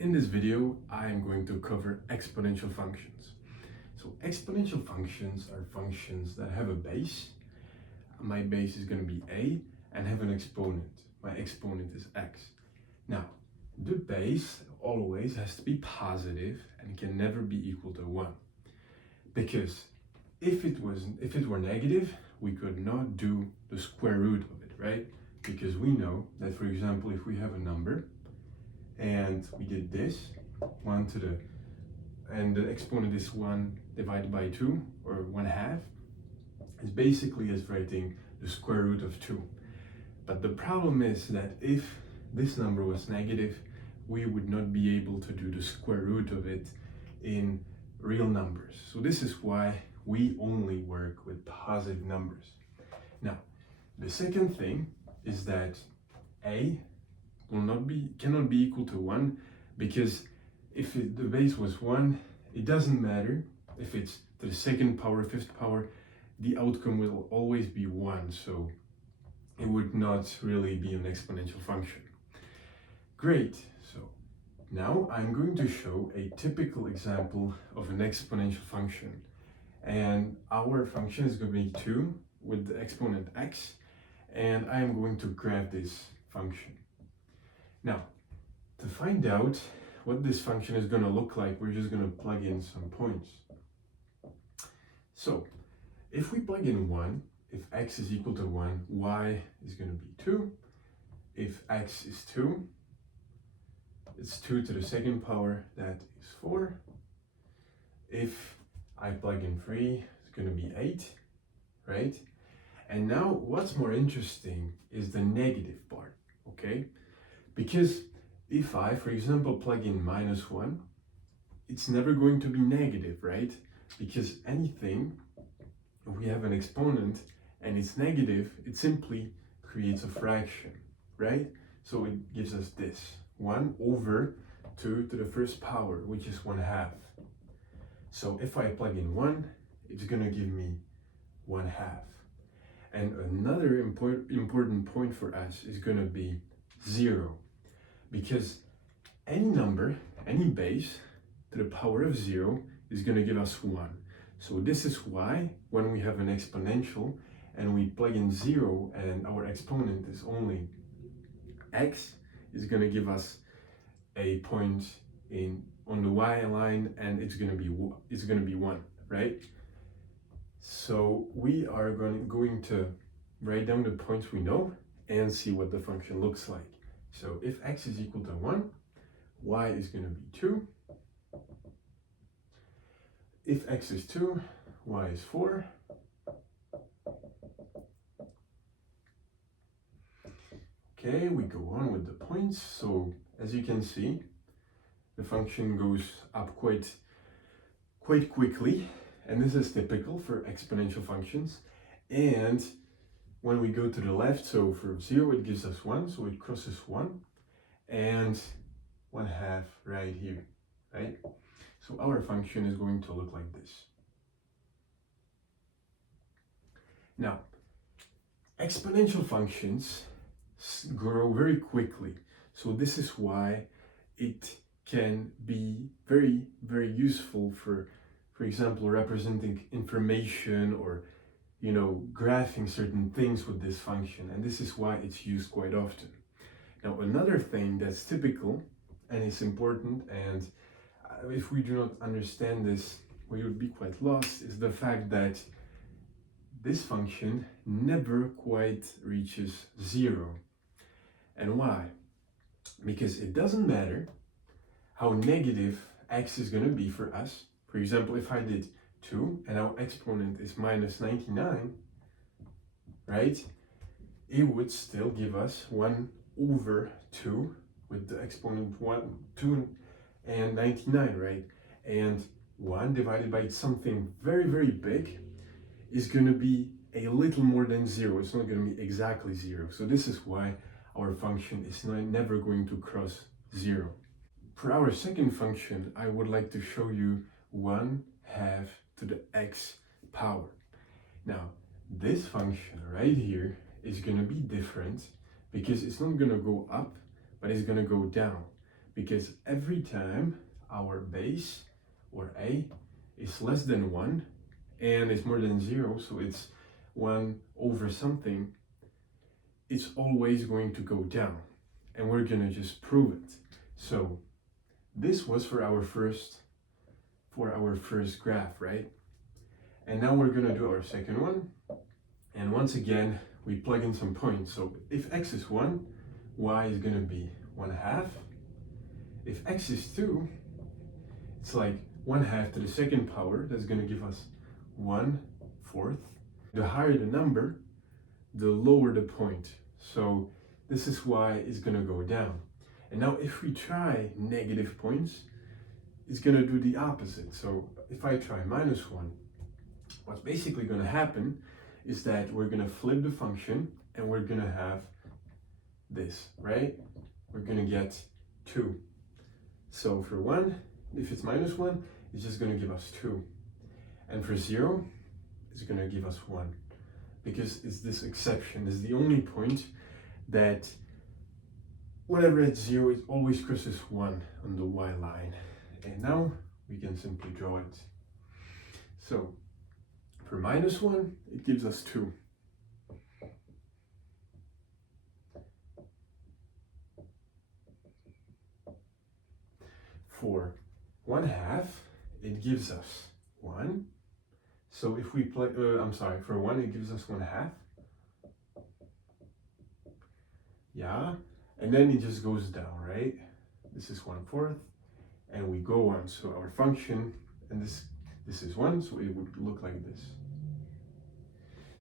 In this video, I am going to cover exponential functions. So exponential functions are functions that have a base. My base is going to be a and have an exponent. My exponent is x. Now, the base always has to be positive and can never be equal to 1. Because if it were negative, we could not do the square root of it, right? Because we know that, for example, if we have a number and we did this, 1 to the, and the exponent is 1 divided by 2, or 1/2, it's basically as writing the square root of 2. But the problem is that if this number was negative, we would not be able to do the square root of it in real numbers. So this is why we only work with positive numbers. Now, the second thing is that a cannot be equal to 1, because if the base was 1, it doesn't matter if it's to the second power, fifth power, the outcome will always be 1, so it would not really be an exponential function. Great, so now I'm going to show a typical example of an exponential function, and our function is going to be 2 with the exponent x, and I am going to graph this function. Now, to find out what this function is going to look like, we're just going to plug in some points. So, if we plug in 1, if x is equal to 1, y is going to be 2. If x is 2, it's 2 to the second power, that is 4. If I plug in 3, it's going to be 8, right? And now what's more interesting is the negative part, okay? Because if I, for example, plug in -1, it's never going to be negative, right? Because anything, if we have an exponent and it's negative, it simply creates a fraction, right? So it gives us this, 1 over 2 to the first power, which is 1/2. So if I plug in 1, it's going to give me 1/2. And another important point for us is going to be 0. Because any number, any base to the power of 0 is going to give us 1. So this is why when we have an exponential and we plug in 0 and our exponent is only x, is going to give us a point on the y line, and it's going to be 1, right? So we are going to write down the points we know and see what the function looks like. So if x is equal to 1, y is going to be 2. If x is 2, y is 4. Okay, we go on with the points. So as you can see, the function goes up quite quickly, and this is typical for exponential functions. And when we go to the left, so for 0 it gives us 1, so it crosses 1, and 1/2 right here, right? So our function is going to look like this. Now, exponential functions grow very quickly, so this is why it can be very useful for example, representing information, or graphing certain things with this function, and this is why it's used quite often. Now, another thing that's typical and is important, and if we do not understand this, we would be quite lost, is the fact that this function never quite reaches 0. And why? Because it doesn't matter how negative x is going to be for us. For example, if I did 2 and our exponent is -99, right? It would still give us 1 over 2 with the exponent 1, 2 and 99, right? And 1 divided by something very big is going to be a little more than 0. It's not going to be exactly 0. So this is why our function is never going to cross 0. For our second function, I would like to show you 1/2 to the x power. Now, this function right here is going to be different because it's not going to go up, but it's going to go down. because every time our base, or a, is less than 1 and it's more than 0, so it's 1 over something, it's always going to go down. And we're gonna just prove it. So this was for our first graph, right? And now we're gonna do our second one. And once again, we plug in some points. So if x is 1, y is gonna be 1/2. If x is 2, it's like 1/2 to the second power. That's gonna give us 1/4. The higher the number, the lower the point. So this is why it's gonna go down. And now if we try negative points, it's gonna do the opposite. So if I try -1, what's basically gonna happen is that we're gonna flip the function and we're gonna have this, right? We're gonna get 2. So for 1, if it's -1, it's just gonna give us 2. And for 0, it's gonna give us 1. Because it's this exception. It's the only point that whenever it's 0, it always crosses 1 on the y line. And now we can simply draw it. So for -1, it gives us 2. For 1/2, it gives us 1. So if we play, for 1, it gives us 1/2. Yeah, and then it just goes down, right? This is 1/4, and we go on. So our function, and this is 1, so it would look like this.